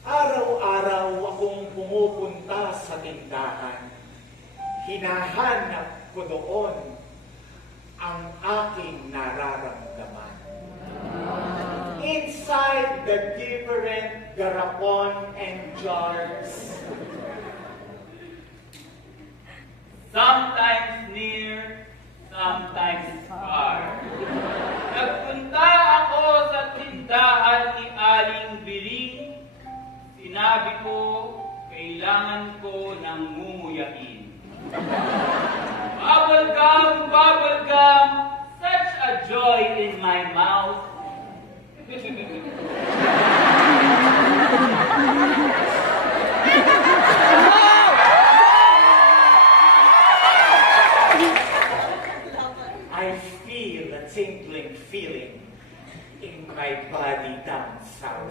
Araw-araw akong pumupunta sa tindahan. Hinahanap ko doon ang aking nararamdaman. Inside the different garapon and jars, sometimes near, sometimes far. Nagpunta ako sa tindahan ni Aling Biring. Sinabi ko, kailangan ko ng mumuyain. Bubblegum, bubblegum, such a joy in my mouth. I feel a tingling feeling in my body down south.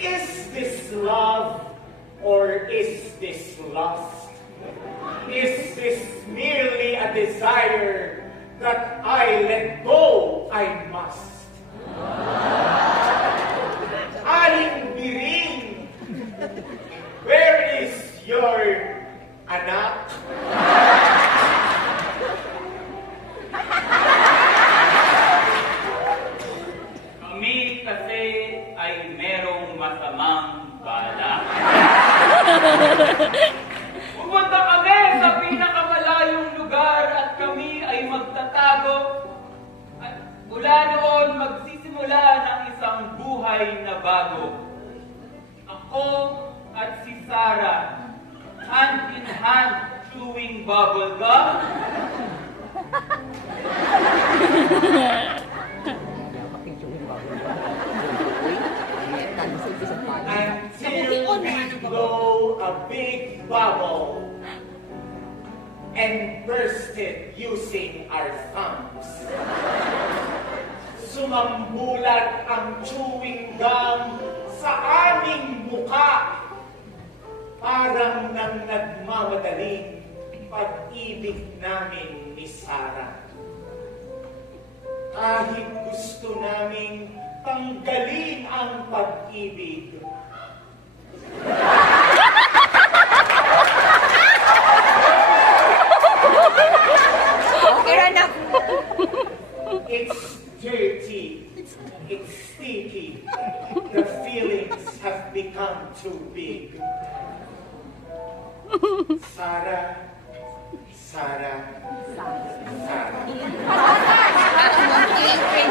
Is this love or is this lust? Is this merely a desire that I let go I must? Aling Biring, where is your anak? Kami kasi ay merong masamang balak. Pupunta kami sa pinakamalayong lugar at kami ay magtatago. At mula noon magsisimula ng isang buhay na bago. Ako at si Sarah, hand in hand chewing bubble gum. Until we blow a big bubble and burst it using our thumbs. Sumambulat ang chewing gum sa aming muka, parang nang nagmamadaling pag-ibig namin ni Sarah. Kahit gusto naming tanggalin ang pag-ibig, it's dirty, it's sticky, the feelings have become too big. Sarah, Sarah, Sarah.